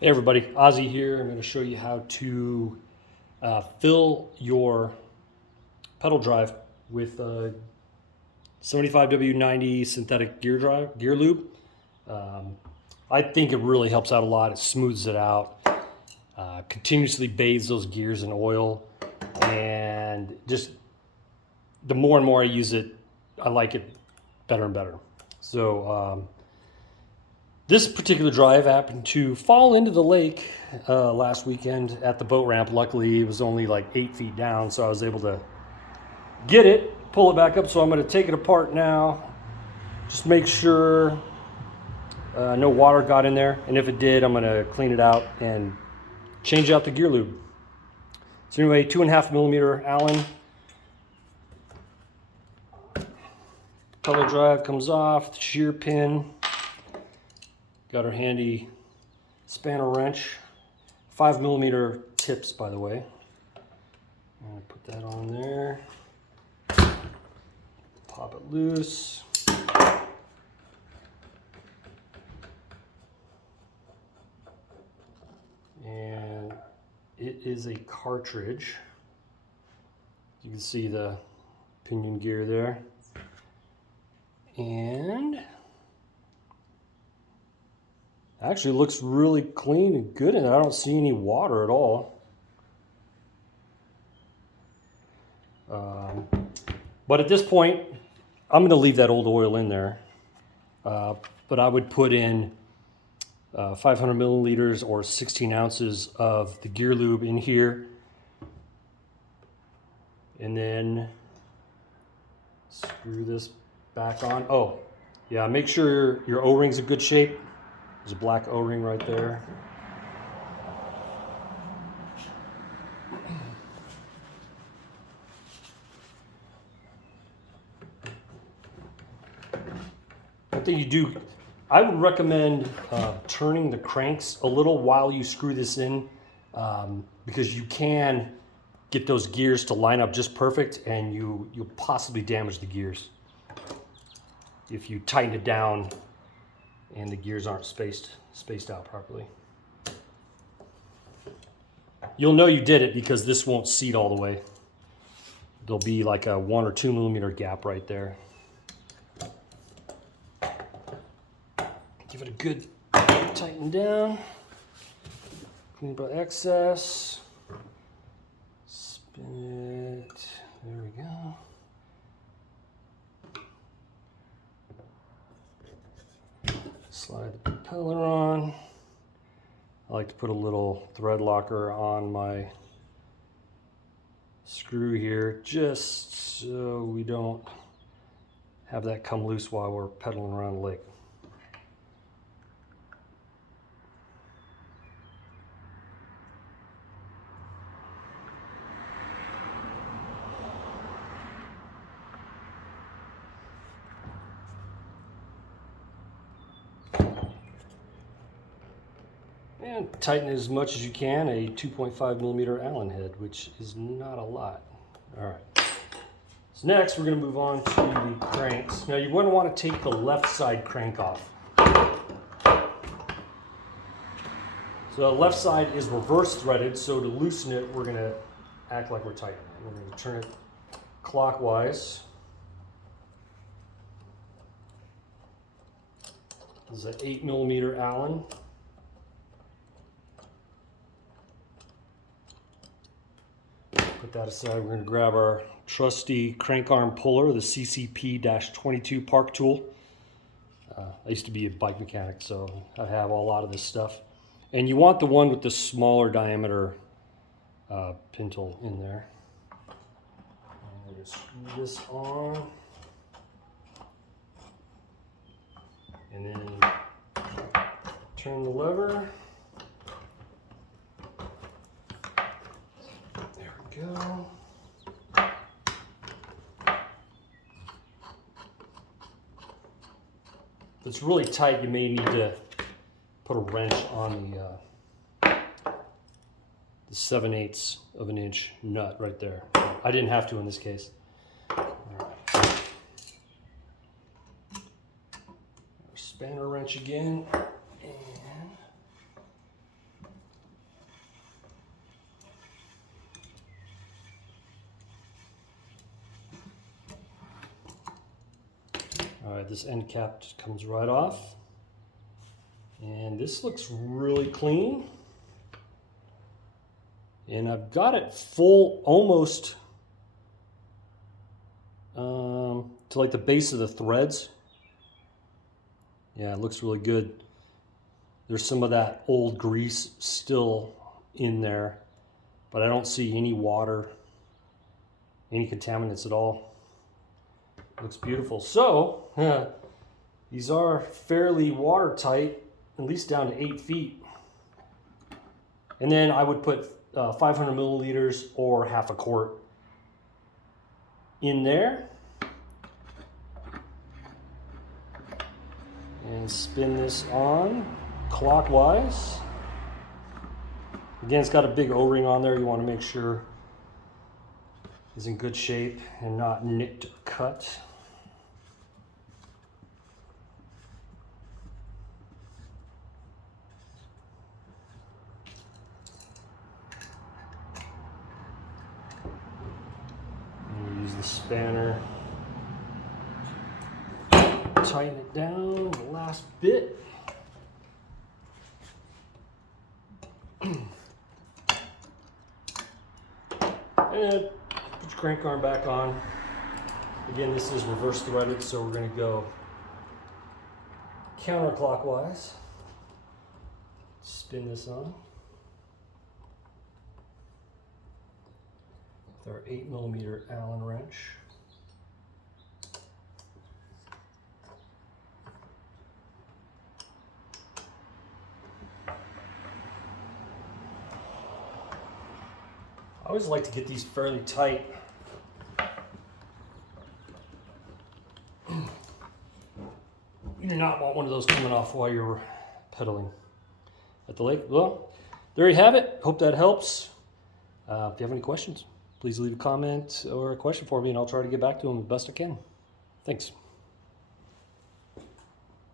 Hey everybody, Ozzy here. I'm going to show you how to fill your pedal drive with 75W90 synthetic gear lube. I think it really helps out a lot. It smooths it out, continuously bathes those gears in oil, and just the more and more I use it, I like it better and better. So this particular drive happened to fall into the lake last weekend at the boat ramp. Luckily, it was only like 8 feet down, so I was able to get it, pull it back up. So I'm going to take it apart now, just make sure no water got in there. And if it did, I'm going to clean it out and change out the gear lube. So anyway, 2.5mm Allen. Pedal drive comes off, the shear pin. Got our handy spanner wrench, 5mm tips, by the way. I'm gonna put that on there. Pop it loose. And it is a cartridge. You can see the pinion gear there. And actually looks really clean and good in it. I don't see any water at all. But at this point, I'm going to leave that old oil in there. But I would put in 500 milliliters or 16 ounces of the gear lube in here. And then screw this back on. Oh, yeah, make sure your O-ring's in good shape. There's a black O-ring right there. One thing you do, I would recommend turning the cranks a little while you screw this in, because you can get those gears to line up just perfect, and you'll possibly damage the gears if you tighten it down and the gears aren't spaced out properly. You'll know you did it because this won't seat all the way. There'll be like a 1 or 2mm gap right there. Give it a good tighten down. Clean up excess. Spin it. There we go. Slide the propeller on. I like to put a little thread locker on my screw here just so we don't have that come loose while we're pedaling around the lake. And tighten as much as you can, a 2.5mm Allen head, which is not a lot. All right. So next we're going to move on to the cranks. Now you're going to want to take the left side crank off. So the left side is reverse threaded, so to loosen it, we're going to act like we're tightening it. We're going to turn it clockwise. This is an 8mm Allen. Put that aside. We're going to grab our trusty crank arm puller, the CCP-22 Park tool. I used to be a bike mechanic, so I have a lot of this stuff. And you want the one with the smaller diameter pin tool in there. I'm going to screw this on. And then turn the lever. There we go. If it's really tight, you may need to put a wrench on the 7/8 of an inch nut right there. I didn't have to in this case. All right. Spanner wrench again, and this end cap just comes right off. And this looks really clean. And I've got it full almost to like the base of the threads. Yeah, it looks really good. There's some of that old grease still in there, but I don't see any water, any contaminants at all. Looks beautiful. So, these are fairly watertight, at least down to 8 feet. And then I would put 500 milliliters or half a quart in there. And spin this on clockwise. Again, it's got a big O-ring on there. You want to make sure it's in good shape and not nicked or cut. And use the spanner. Tighten it down, the last bit. And put your crank arm back on. Again, this is reverse threaded, so we're going to go counterclockwise. Spin this on. With our 8mm Allen wrench. I always like to get these fairly tight. You do not want one of those coming off while you're pedaling at the lake. Well, there you have it. Hope that helps. If you have any questions, please leave a comment or a question for me and I'll try to get back to them the best I can. Thanks.